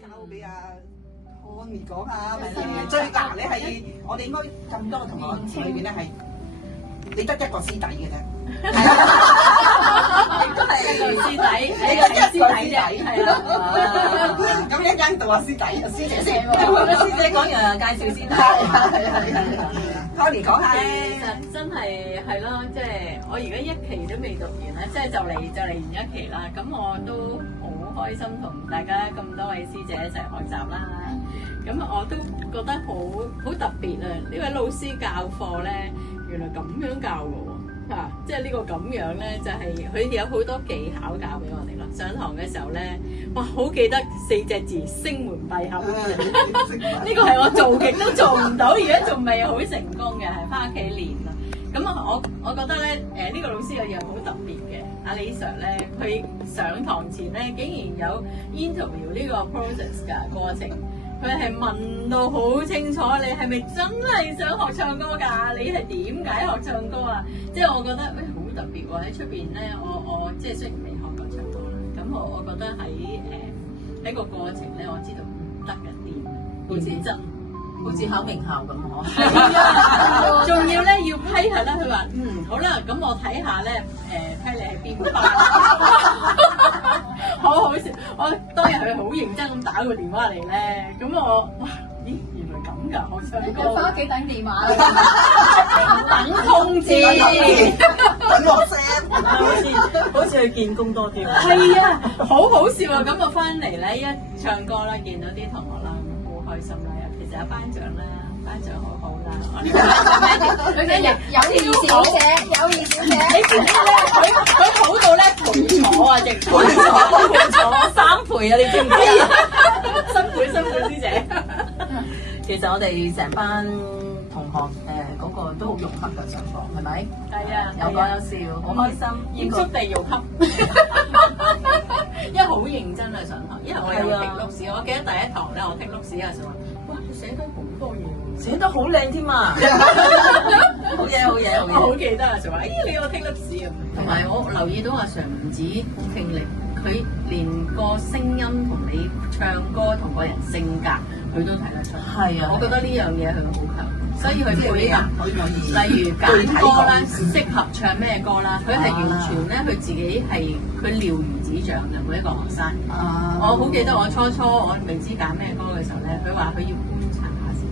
交俾阿Connie講下，最嗱你係我哋應該咁多個同學裏邊咧係你得一個師弟嘅啫，亦都係師弟，你得一個師弟係啊。咁一間到阿師弟師姐先，師姐講完介紹先啦。係 Connie 講下其咧，實真係咯，即係我而家一期都未讀完咧，即係就嚟完一期啦。咁我都好開心同大家咁多位師姐一齊學習啦。咁我都覺得好特別啊！呢位老師教課咧，原來咁樣教嘅喎，即係呢個咁樣咧，就係佢有好多技巧教俾我哋咯。上堂嘅時候咧，哇，好記得4隻字星門閉合。呢個係我做極都做唔到，而家仲未好成功嘅，係翻屋企練啦。咁我覺得咧，呢個老師有樣好特別嘅，阿李 Sir 咧，佢上堂前咧，竟然有 interview 呢個 process 嘅過程。佢係問到好清楚，你係咪真係想學唱歌㗎？你係點解學唱歌啊？即係我覺得好特別喎！喺出邊咧，我即係雖然未學過唱歌啦，咁我覺得喺個過程咧，我知道唔得嘅掂，好似真，好似考名校咁嗬。係啊，仲要咧要批下啦。佢話好啦，咁我睇下咧批你係邊班。好好笑！我當日佢好認真咁打個電話嚟咧，咁我哇咦原來咁㗎，學唱歌。翻屋企等電話，等通知，等落聲，好似去見工多啲。係啊，好好笑啊！咁我翻嚟咧一唱歌啦，見到啲同學啦，好開心啦。尤其是有班長啦，班長好好啦。我呢個班長佢嘅友誼小姐，友誼小姐。你知唔知咧？佢好到咧陪坐啊，直陪坐3倍啊！你知唔知啊？辛苦師姐。其實我哋成班同學嗰個都好融洽嘅上課，係咪？係啊，有講有笑，好開心。嚴肅地要級，因為好認真去上堂。因為我有聽錄史，我記得第一堂咧，我聽錄史嘅時候話：哇，你寫得好多嘢喎！寫得好靚添啊！好嘢好嘢好我嘢！好記得啊，就話：咦，你有聽錄史啊？同埋我留意到阿 Sir 唔止聽力，佢連個聲音同你唱歌同個人性格，佢都睇得出。係啊，我覺得呢樣嘢佢好強，所以佢配合，可以例如揀歌啦，適合唱咩歌啦，佢係完全咧，佢自己係佢了如指掌嘅每一個學生。我好記得我初我未知揀咩歌嘅時候咧，佢話佢要觀察下先，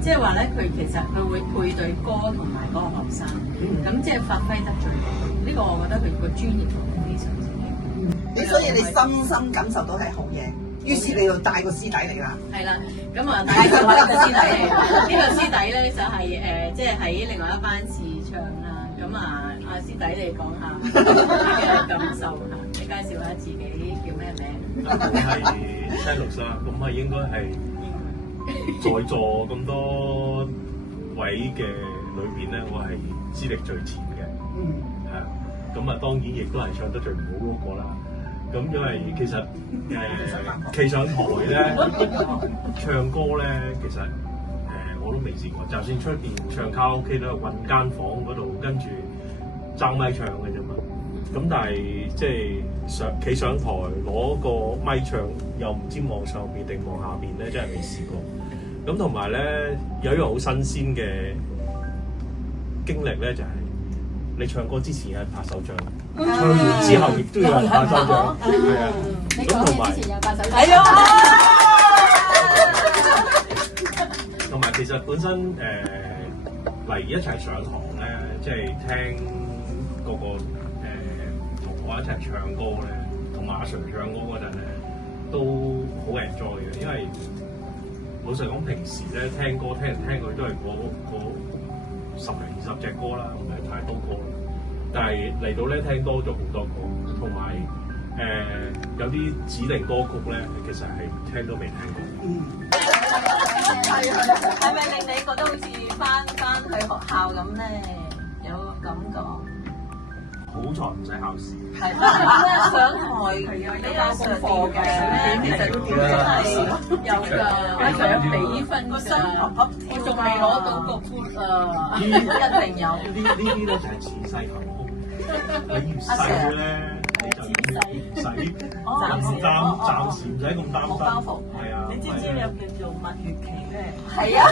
即係話咧佢其實佢會配對歌同埋嗰個學生，咁即係發揮得最好。呢個我覺得佢個專業度係非常之勁。所以你深深感受到係好嘢，於是你就帶個師弟嚟啦。係啦，咁啊，帶佢呢個師弟嚟，呢個師弟咧就係即係喺另外一班試唱啦。咁啊，阿師弟你講下你嘅感受嚇，你介紹下自己叫咩名？我係Shelus啦，咁啊應該係在座咁多位嘅裏邊咧，我係資歷最淺嘅，係啊，咁啊當然亦都係唱得最唔好嗰個啦。咁因為其實企上台咧唱歌咧，其實我都未試過，就算出邊唱卡拉 OK 都係揾間房嗰度跟住爭咪唱嘅啫嘛。咁但係即係企上台攞個咪唱，又唔知望上邊定望下邊咧，真係未試過。咁同埋咧有一樣好新鮮嘅經歷咧，就係你唱歌之前有人拍手掌。唱完之後亦都有人拍手掌，係啊。你講嘢之前有拍手掌。係啊。同埋其實本身嚟一齊上堂咧，即係聽嗰個同我一齊唱歌咧，同埋阿 Sir 唱歌嗰陣咧，都好 enjoy 嘅。因為老實講，平時咧聽歌聽嚟聽去都係嗰10零20隻歌啦，唔係太多歌。但係嚟到咧聽多咗好多歌，同埋有啲指定歌曲咧，其實係聽都未聽過。係咪令你覺得好似翻去學校咁咧？有感覺？好彩唔使考試。係咁上台比較上課嘅咧，其實真係有㗎，阿 Sir 俾分個心㗎，我仲未攞到個 good 啊，一定有。呢啲咧就係前世幸福。你越細咧，你就使，暫時暫時唔使咁擔心。冇包袱。係啊，你知唔知有叫做蜜月期咧？係啊。